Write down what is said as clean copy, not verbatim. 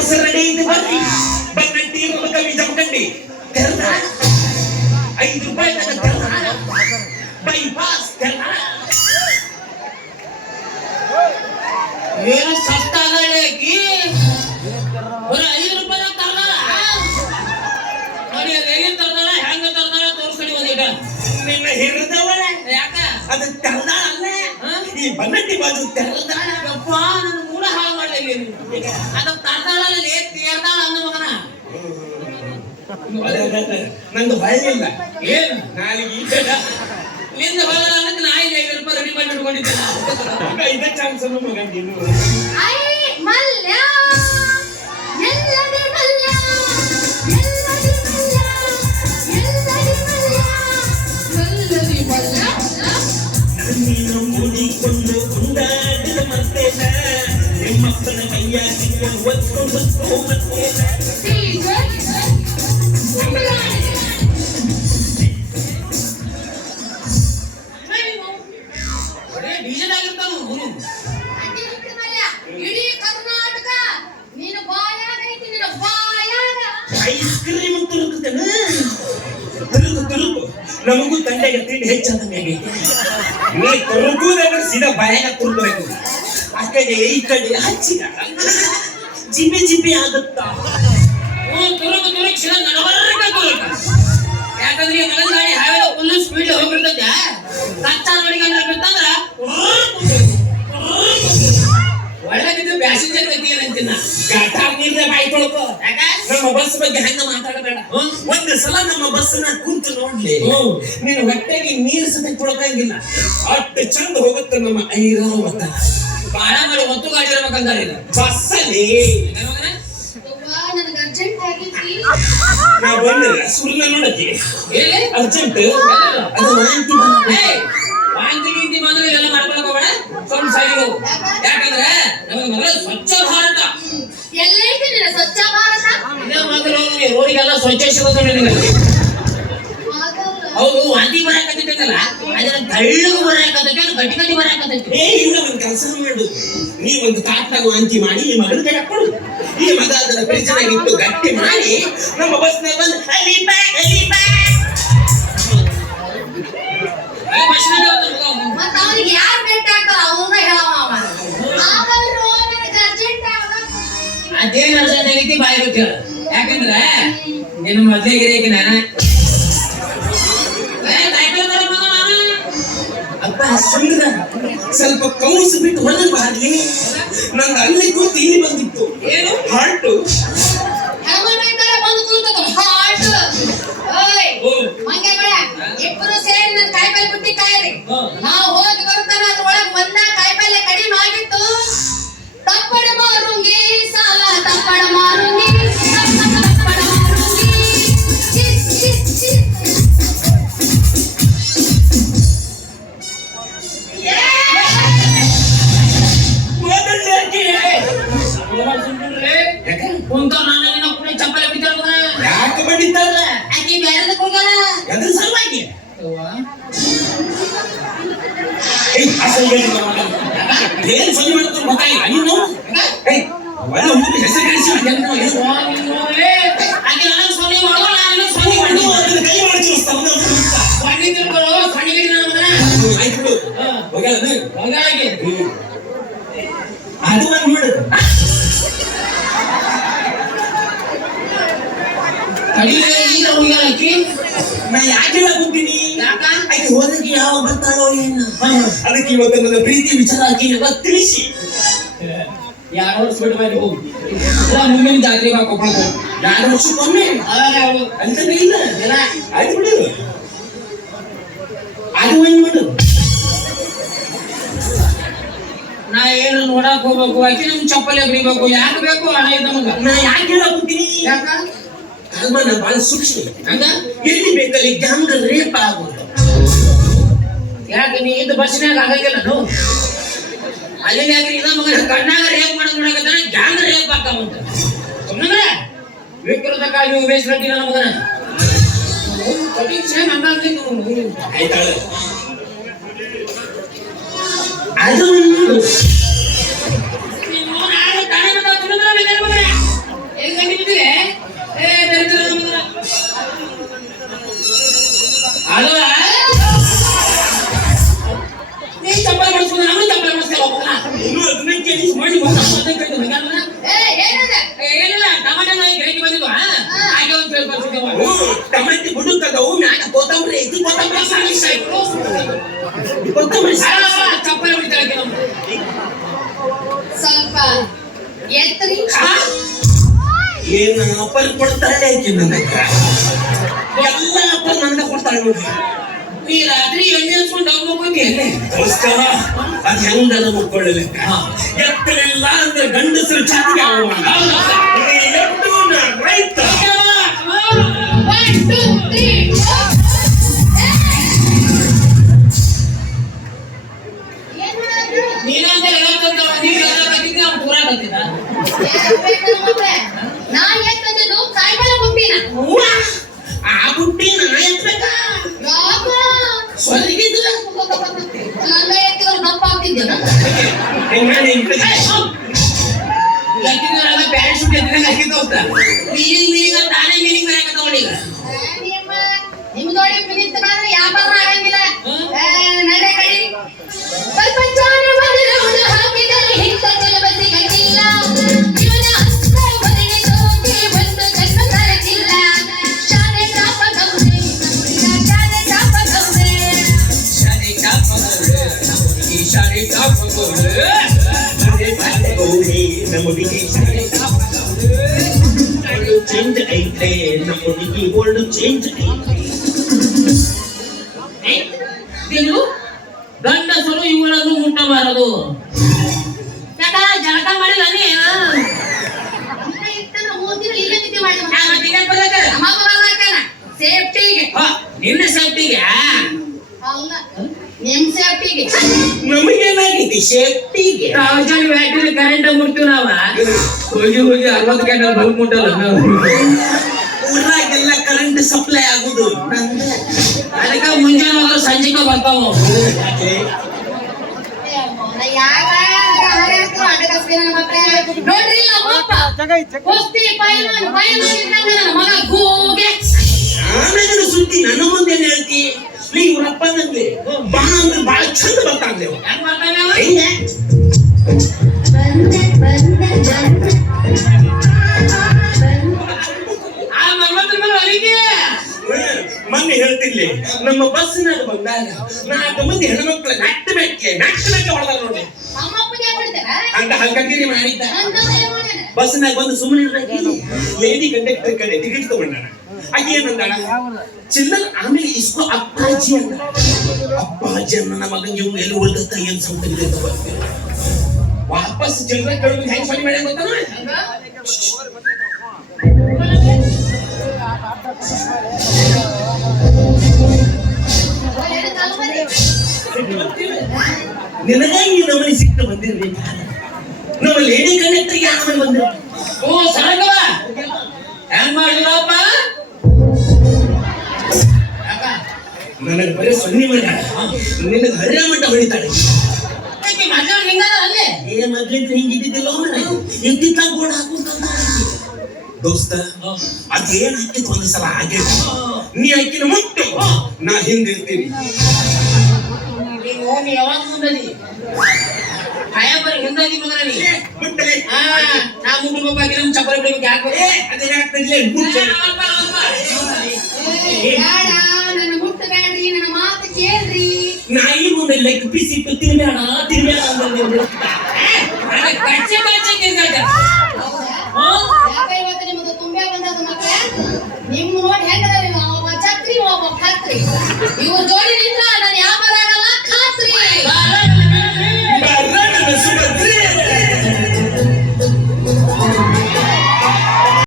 Bus ready ಇದೆ ಬರ್ರಿ ಬನ್ನಟ್ಟಿ ಕವಿ ಜಮಖಂಡಿ ಕರ್ನಾಟಕ 5 ರೂಪಾಯಿ ತನಕ ಕರ್ನಾಟಕ ಬೈಪಾಸ್ ಕರ್ನಾಟಕ ಏನು ಸಸ್ತ ಆಗಲೇಕಿ ಬರೀ 5 ರೂಪಾಯಿ ತರ್ದಾಳ ನೋಡಿ ಅದೇನು ತರ್ದಾಳ ಹೆಂಗ ತರ್ದಾಳ ತೋರಿಸ್ಕೊಡಿ ಒಂದೀಗ ನಿನ್ನ ಹಿರಿದವಳ ಯಾಕ ಅದು ತರ್ದಾಳ ಅಲ್ಲ ಈ ಬನ್ನಟ್ಟಿ ಬಾಜು ತರ್ದಾಳ ಯಪ್ಪ ನನ್ನ ಮೂಡ ಹಾಳು ಮಾಡ್ಲಿಲ್ಲ ಅದು ತರ್ದಾಳಲ್ಲಿ ತೇರ್ದಾಳ ಅನ್ನೋ ಮಗನ ನಂದು ಹೊಳ್ಳಿಲ್ಲ ಏನು ನಾಲಿಗೆ ನಿಂದ ಹೊಲ ಅನ್ನಕ್ಕೆ ನಾ 5 ರೂಪಾಯಿ ರೆಡಿ ಮಾಡಿ ಇಟ್ಕೊಂಡಿದ್ದೆ ಇದೇ ಚಾನ್ಸ್ ಅನ್ನು ಮಗ ನೀನು ಮಲ್ಯ ಎಲ್ಲದಿ ಮಲ್ಯ ನೀನು ಮೂಡಿಕೊಂಡು ಉಂಡಾಡಿದ ಮತ್ತೇನ ನಿಮ್ಮಪ್ಪನ ಕೈಯ ಸಿಕ್ಕೊಂಡು ಒತ್ಕೊಂಡು ಮತ್ತೇನ ಇಡೀ ಕರ್ನಾಟಕ ನೀನು ಬಾಯಾಗೈತಿ ನಿನ್ನ ಬಾಯಾಗ ಐಸ್ ಕ್ರೀಮ್ ತುರುಕುತ್ತೇನ ತುರುಕು ನಮಗೂ ತಂಡೆಗೆ ತಿಂಡಿ ಹೆಚ್ಚಾದಂಗೆ ಆಗೈತೆ ನೀ ತುರುಕುವುದಾದ್ರೆ ಸೀದಾ ಬಾಯಾಗ ತುರುಕಬೇಕು ಆ ಕಡೆ ಈ ಕಡೆ ಹಚ್ಚಿದ ಜಿಪಿ ಜಿಪಿ ಆಗುತ್ತಾ ತುರುಕ್ಷಣ ನಡವರ್ಗ ತುರುಕ ಯಾಕಂದ್ರೆ ಈ ಮಗನ ಗಾಡಿ ಹಾವೇಗ ಫುಲ್ ಸ್ಪೀಡ್ ಹೋಗ್ಬಿಡ್ತೈತೆ ಕಚ್ಚಾ ನೋಡಿಗೆ ಬಿತ್ತಂದ್ರ ಒಳಗಿದ್ದು ಪ್ಯಾಸೆಂಜರ್ ಗತಿ ಏನಂತಿನ ಗಾಟಾರ್ ನೀರ್ದ ಬಾಯಿ ತೊಳ್ಕೊ ನಮ್ಮ ಬಸ್ ಬಗ್ಗೆ ಹಂಗ ಮಾತಾಡಬೇಡ ಒಂದು ಸಲ ನಮ್ಮ ಬಸ್ನ ಕುಂತು ನೋಡ್ಲಿ ನೀನು ಹೊಟ್ಟೆಗೆ ನೀರು ಸತ ತೊಳ್ಕಂಗಿಲ್ಲ ಅಷ್ಟು ಚಂದ ಹೋಗುತ್ತೆ ನಮ್ಮ ಐರಾವತ ಬಾಳ ಮಾಡಿ ಒತ್ತು ಗಾಡಿ ಇರ್ಬೇಕಂತಾರೆ ಬಸ್ಸಲ್ಲಿ ನನಗೆ ಅರ್ಜೆಂಟ್ ಆಗೈತಿ ನಾ ಬಂದಿಲ್ಲ ಸುಳ್ಳ ನೋಡಕ್ಕೆ ಹೇಳಿ ಅರ್ಜೆಂಟ್ ಅದು ವಾಂತಿ ವಾಂತಿ ಗೀಂತಿ ಬಂದ್ರೆ ಎಲ್ಲ ಮಾಡ್ಕೊಳಕ್ ಹೋಗೋಣ ಸ್ವಲ್ಪ ಸೈಡ್ ಹೋಗು ಯಾಕಂದ್ರೆ ನಮಗೆ ಮೊದಲು ಸ್ವಚ್ಛ ಭಾರತ ಎಲ್ಲೈತಿ ನಿನ್ನ ಸ್ವಚ್ಛ ಭಾರತ ಇದೇ ಮೊದಲು ರೋಡಿಗೆಲ್ಲ ಸ್ವಚ್ಛ ಸಿಗೋದು ನಿನಗೆ ಹೌದು ವಾಂತಿ ಬರಾಕತ್ತೈತಲ್ಲ ಅದನ್ನ ತಳ್ಳಗೂ ಬರಾಕತ್ತೈತೆ ಗಟ್ಟಿ ಗಟ್ಟಿ ಬರಾಕತ್ತೈತೆ ಇಲ್ಲ ಒಂದು ಕೆಲಸ ಮಾಡು ನೀ ಒಂದು ತಾಟ್ನಾಗ ವಾಂತಿ ಮಾಡಿ ಈ ಮಗನ ಕೈ ಹಾಕೊಂಡು ಈ ಮಗ ಅದನ್ನ ಫ್ರಿಜ್ನಾಗಿಟ್ಟು ಗಟ್ಟಿ ಮಾಡಿ ನಮ್ಮ ಬಸ್ನಾಗ ಬಂದು ಅಲ್ಲಿ ಮತ್ತ ಅವನಿಗೆ ಯಾರು ಭೇಟಿ ಆಗ್ತಾರ ಅವನ ಹೇಳವ ಆಗಲ್ರು ನನಗೆ ಅರ್ಜೆಂಟ್ ಅದೇನು ಅರ್ಜೆಂಟ್ ಆಗೈತಿ ಬಾಯಿ ಗೊತ್ತಿಲ್ಲ ಯಾಕಂದ್ರೆ ನಿನ್ನ ಮೊದಲಿಗೆ ನಾನು ಅಪ್ಪ ಸುಂದರ ಸ್ವಲ್ಪ ಕೌಸು ಬಿಟ್ಟು ಹೊರಗೆ ಬಾರ್ಲಿ ನಂದು ಅಲ್ಲಿ ಕೂತು ಇಲ್ಲಿ ಬಂದಿತ್ತು ಏನು ಹಾರ್ಟು ಹೆಣ್ಮಕ್ಳ ಬಂದು ಕೂತದ ಹಾರ್ಟ್ ಓಯ್ ಮಂಗೆಗಳ ಇಬ್ಬರು ಸೇರಿ ನನ್ನ ಕಾಯಿಪಲ್ಲೆ ಬುಟ್ಟಿ ಕಾಯಿರಿ ನಾವು ಹೋಗಿ ಬರ್ತಾನ ಅದ್ರೊಳಗೆ ಒಂದ ಕಾಯಿಪಲ್ಲೆ ಕಡಿಮೆ ಆಗಿತ್ತು ತಪ್ಪಡ ಮಾರುಂಗಿ ಸಾಲ ತಪ್ಪಡ ಮಾರುಂಗಿ ತಪ್ಪಡ ಮಾರುಂಗಿ ಕುಂತ ನಾನು ಕೂಡ ಚಪ್ಪಲಿ ಬಿದ್ದಾರ ಯಾಕೆ ಬಂದಿದ್ದಾರ ಆಕಿ ಬೇರೆದಕ್ಕೆ ಹೋಗಲ್ಲ ಅದ್ರ ಸಲುವಾಗಿ ಅಸಲು ಏನ್ ಸರಿ ಮಾಡ್ತಾರೆ ಗೊತ್ತಾಗಿಲ್ಲ ನೀನು ಒಳ್ಳೆ ಹುಡುಗ ಹೆಸರು ಕಳಿಸಿ ಆಕೆ ನಾನು ಸೊನ್ನೆ ಮಾಡೋಣ ನಾನು ಸೊನ್ನೆ ಮಾಡೋಣ ಕೈ ಮಾಡಿ ತೋರಿಸ್ತಾವ ಸೊನ್ನೆ ತಿಳ್ಕೊಳ್ಳೋ ಸೊನ್ನೆ ನನ್ನ ಆಯ್ತು ಹೋಗಲ್ಲ ಹೋಗಾಗೆ ಅದು ಒಂದು ಮಾಡು ಕಡಿಮೆ ಈಗ ಹೋಗ್ಯಾಕಿ ನಾ ಯಾಕೆ ಹೇಳಕುಂತೀನಿ ಯಾಕ ಆಕೆ ಹೋದಕ್ಕೆ ಯಾವ ಬರ್ತಾಳೋ ಏನು ಅದಕ್ಕೆ ಇವತ್ತು ನನ್ನ ಪ್ರೀತಿ ವಿಚಾರ ಆಗಿ ಎಲ್ಲ ತಿಳಿಸಿ ಯಾರು ವರ್ಷ ಬಿಟ್ಟು ಮಾಡಿ ಹೋಗು ಮುಂದಿನ ಜಾತ್ರೆ ಬಾ ಕೊಪ್ಪಳಕ್ಕೆ 2 ವರ್ಷಕ್ಕೊಮ್ಮೆ ಅವಳು ಅಂತನೇ ಇಲ್ಲ ಆಯ್ತು ಬಿಡು ಅದು ಒಂದು ಮಾಡು ನಾ ಏನು ನೋಡಕ್ ಹೋಗ್ಬೇಕು ಆಕೆ ನಮ್ ಚಪ್ಪಲಿ ಬಿಡಬೇಕು ಯಾಕೆ ಬೇಕು ಹಣ ಇದ್ದಮಗ ನಾ ಯಾಕೆ ಹೇಳಕುಂತೀನಿ ಯಾಕ ಅಲ್ಮಾನ ಬಹಳ ಸೂಕ್ಷ್ಮ ಹಂಗ ಎಲ್ಲಿ ಬೇಕಲ್ಲಿ ಗ್ಯಾಂಗ್ ರೇಪ್ ಆಗೋದು ಯಾಕೆ ನೀ ಇದ್ದ ಬಸ್ನಾಗ ಆಗಂಗಿಲ್ಲ ನಾನು ಅಲ್ಲಿ ಯಾಕೆ ಇದ ಮಗನ ಕಣ್ಣಾಗ ರೇಪ್ ಮಾಡೋದು ನೋಡಕತ್ತಾನ ಗ್ಯಾಂಗ್ ರೇಪ್ ಹಾಕಂತ ಸುಮ್ಮನೆ ವಿಕ್ರತಕ್ಕಾಗಿ ಉಮೇಶ್ ರೆಡ್ಡಿ ನನ್ನ ಮಗನ ಕಟಿಂಗ್ ಸೇಮ್ ಆಯ್ತಾಳೆ ಅದು ಏನದ ಏನಿಲ್ಲ ಟಮಾಟೆ ಗಿಡಕ್ಕೆ ಬಂದಿದ್ವಾ ಹಾಗೆ ಒಂದು ಹೇಳ್ಕೊಳ್ತಿದ್ದವ ಟಮಾಟಿ ಬುಡುಕದವು ಮ್ಯಾಗ ಕೊತ್ತಂಬರಿ ಐತಿ ಕೊತ್ತಂಬರಿ ಚಪ್ಪಲಿ ಬಿಡ್ತಾಳೆ ನಮ್ದು ಸ್ವಲ್ಪ ಎತ್ತರಿ ಏನು ಅಪ್ಪರ್ ಕೊಡ್ತಾಳೆ ಆಕಿ ನನಗೆ ಎಲ್ಲ ಅಪ್ಪರ್ ನನಗೆ ಕೊಡ್ತಾಳೆ ನೋಡಿ ಈ ರಾತ್ರಿ ಎಣ್ಣೆ ಹಚ್ಕೊಂಡು ಡಬ್ಬ ಹೋಗ್ತೀನಿ ಅದ್ ಹೆಂಗದ ಮುಕ್ಕೊಳ್ಳಲಿಕ್ಕ ಎತ್ತಲಿಲ್ಲ ಅಂದ್ರೆ ಗಂಡಸರು ಚಾತಿಗೆ ಅವಮಾನ ಎತ್ತು ನಾ ರೈತ 1 2 3 ನೀನಂತ ಹೇಳ್ಕೊಂತ ನೀವು ಎಲ್ಲ ಬಂದಿದ್ದೆ ಅವ್ನು ಪೂರ ಬಂದಿದ್ದ ನಾ ಎತ್ತಂದಿದ್ದು ಕಾಯಿಪಲ್ಲೆ ಬುಟ್ಟಿನ ಆ ಬುಟ್ಟಿ ನಾ ಎತ್ತಬೇಕ ಯಾಕ ಸ್ವರ್ಗಿದ್ರ ನನ್ನ ಎತ್ತಿದ್ರು ದಪ್ಪ ಆಗ್ತಿದ್ದೇನ ಲಕ್ಕಿದ್ರಾಗ ಪ್ಯಾರಾಶೂಟ್ ಎತ್ತಿದಂಗ ಹಾಕಿದ್ದ ಹೋಗ್ತ ನೀನಿಂಗ ತಾನೇ ಮೀನಿಂಗ್ ಬರಕತ್ತವಳ ಈಗ ನಿಮ್ದೋಡಿ ಮಿನಿತ್ ಬಂದ್ರೆ ವ್ಯಾಪಾರ ಆಗಂಗಿಲ್ಲ ನಡೆ ಕಡಿ ಸ್ವಲ್ಪ ಚಾನೆ ಬಂದಿರ ಹುಡುಗ ಹಾಕಿದರೆ ಹಿಂದ ಚೆಲುವತಿ ಗಂಗಿಲ್ಲ ಇವನ ಹಸ್ತ ಬದನೆ ತೋಟಿ ಒಂದು ಜನ್ಮ ತರಕಿಲ್ಲ ಶಾನೆ ಚಾಪ ಗೌರೆ ಶಾನೆ ಚಾಪ ಗೌರೆ ಶಾನೆ ಚಾಪಗೌರೆ ನಮಗೆ ಶಾನೆ ಚಾಪಗೌರೆ ನಮ್ಮುಡಿಗೆ ಚೇಂಜ್ ಐತೆ ನಮ್ಮುಡಿಗೆ ಓಲ್ಡ್ ಚೇಂಜ್ ಐತೆ ಇದು ಗಂಡಸರು ಇವುಗಳನ್ನು ಮುಟ್ಟಬಾರದು ಯಾಕ ಜಳಕ ಮಾಡಿಲ್ಲ ನೀ ಇತ್ತನ ಮೂತಿನ ಇಲ್ಲ ನಿದ್ದೆ ಮಾಡಿ ಸೇಫ್ಟಿಗೆ ನಿನ್ನ ಸೇಫ್ಟಿಗೆ ಅಲ್ಲ ನಿಮ್ ಸೇಫ್ಟಿಗೆ ನಮಗೇನಾಗೈತಿ ಸೇಫ್ಟಿಗೆ ತಾವಜಾನ್ ಬ್ಯಾಟ್ರಿ ಕರೆಂಟ್ ಮುಟ್ತೀವಿ ನಾವ ಹೋಗಿ 60 ಕ್ಯಾಂಡಲ್ ಬಲ್ಬ್ ಮುಟ್ಟಲ್ಲ ನಾವು ಊರಾಗೆಲ್ಲ ಕರೆಂಟ್ ಸಪ್ಲೈ ಆಗುದು ಅದಕ್ಕ ಮುಂಜಾನೆ ಹೋದ್ರೆ ಸಂಜೆಗೆ ಬರ್ತಾವ ನೋಡ್ರಿ ಅಮ್ಮಪ್ಪ ಕುಸ್ತಿ ಪೈಲ್ವಾನ್ ಇದ್ದಂಗ ನನ್ನ ಮಗ ಗೂಗೆ ಆಮೇಲೆ ಸುದ್ದಿ ನನ್ನ ಮುಂದೆ ಹೇಳ್ತಿ ನೀ ಇವ್ರಪ್ಪ ನಂಗೆ ಬಾಣ ಅಂದ್ರೆ ಬಾಳ ಚಂದ ಬರ್ತಾಂದೆ ಹೆಂಗ್ ಬರ್ತಾನೆ ಅವ? ಹಿಂಗೆ ಆ ಮನ್ಮಥನ ಮೇಲೆ ಅಲ್ಲಿಗೆ ಮೊನ್ನೆ ಹೇಳ್ತಿರ್ಲಿ ನಮ್ಮ ಬಸ್ಸಿನಾಗ ಬಂದಾಗ 4 ಮಂದಿ ಹೆಣ್ಮಕ್ಳು ನಟ್ಟು ಬೆಕ್ಕೆ ಹೊಡೆದಾರ ನೋಡಿ ಅಮ್ಮಪ್ಪಗೆ ಬಿಡ್ತಾರ ಅಂತ ಹಂಗಂತೀನಿ ಮಾಡಿದ್ದ ಅಂತ ಮಾಡ್ಯಾನ ಬಸ್ನಾಗ ಬಂದು ಸುಮ್ಮನೆ ಇರ್ಬೇಕು ಲೇಡಿ ಕಂಡಕ್ಟರ್ ಕಡೆ ಟಿಕೆಟ್ ತಗೊಂಡಾನ ಆಕೆ ಏನಂದಾಳ ಚಿಲ್ಲರ್ ಆಮೇಲೆ ಇಸ್ಕೋ ಅಪ್ಪಾಜಿ ಅಂದ ಅಪ್ಪಾಜಿ ನನ್ನ ಮಗಂಗೆ ಇವ್ ಎಲ್ಲಿ ಉಳ್ದತ್ತ ಏನ್ ಸಂಬಂಧ ವಾಪಸ್ ಚಿಲ್ಲರ ಕೇಳೋದು ಹೆಂಗ್ ಸರಿ ಮಾಡ್ಯಾನ ಗೊತ್ತಾನ ನಿನಗಾಗಿ ನಮ್ಮನೆ ಸಿಟ್ಟು ಬಂದಿರ್ಲಿ ನಮ್ಮ ಲೇಡಿ ಕಂಡಕ್ಟರ್ಗೆ ಯಾವ ಬಂದಿರ ಓ ಸರಗವ ಹೆಂಗ್ ಮಾಡಿದ್ರಪ್ಪ ನನಗೆ ಬರೀ ಸೊನ್ನೆ ಮಗ ನಿನಗೆ ಹರಿಯ ಮಟ್ಟ ಹೊಡಿತಾಳೆ ಮಜಾ ಹಿಂಗದ ಅಲ್ಲೇ ಏ ಮೊದ್ಲಿಂದ ಹಿಂಗಿದ್ದಿದ್ದಿಲ್ಲ ಎದ್ದಿದ್ದ ಗೋಡ ಹಾಕುತ್ತ ದೋಸ್ತ ಅದೇನ್ ಹಾಕಿತ್ ಒಂದ್ಸಲ ಹಾಗೆ ನೀ ಹಾಕಿನ ಮುಟ್ಟು ನಾ ಹಿಂದಿರ್ತೀನಿ ನೀ ಯಾವಾಗ ಮುಂದದಿ ಭಯ ಬರ ಹಿಂದದಿ ಮಗನ ನೀ ಮುಟ್ಟಲೆ ನಾ ಮುಟ್ಟಬೇಕಾಗಿ ನಮ್ ಚಪ್ಪಲಿ ಬಿಡ್ಬೇಕು ಯಾಕೆ ಅದೇನ್ ಆಗ್ತದಿಲ್ಲ ಮುಟ್ಟೆ ಬೇಡ ನನ್ನ ಮುಟ್ಟ ಬೇಡ್ರಿ ನನ್ನ ಮಾತು ಕೇಳ್ರಿ ನಾಯಿ ಮುಂದೆ ಲೆಗ್ ಪೀಸ್ ಇಟ್ಟು ತಿನ್ಬೇಡ ಅಂದ್ರೆ ಕಚ್ಚೆ ಕಚ್ಚೆ ತಿರ್ಗಾಟ ಯಾಕೆ ಇವತ್ತು ನಿಮಗೆ ತುಂಬೆ ಬಂದದ ಮಕ್ಕಳ ನಿಮ್ ನೋಡಿ ಹೆಂಗದ ಒಬ್ಬ ಛತ್ರಿ ಒಬ್ಬ ಕತ್ರಿ ಇವ್ರ ಜೋಡಿ ನಿಂತ್ರ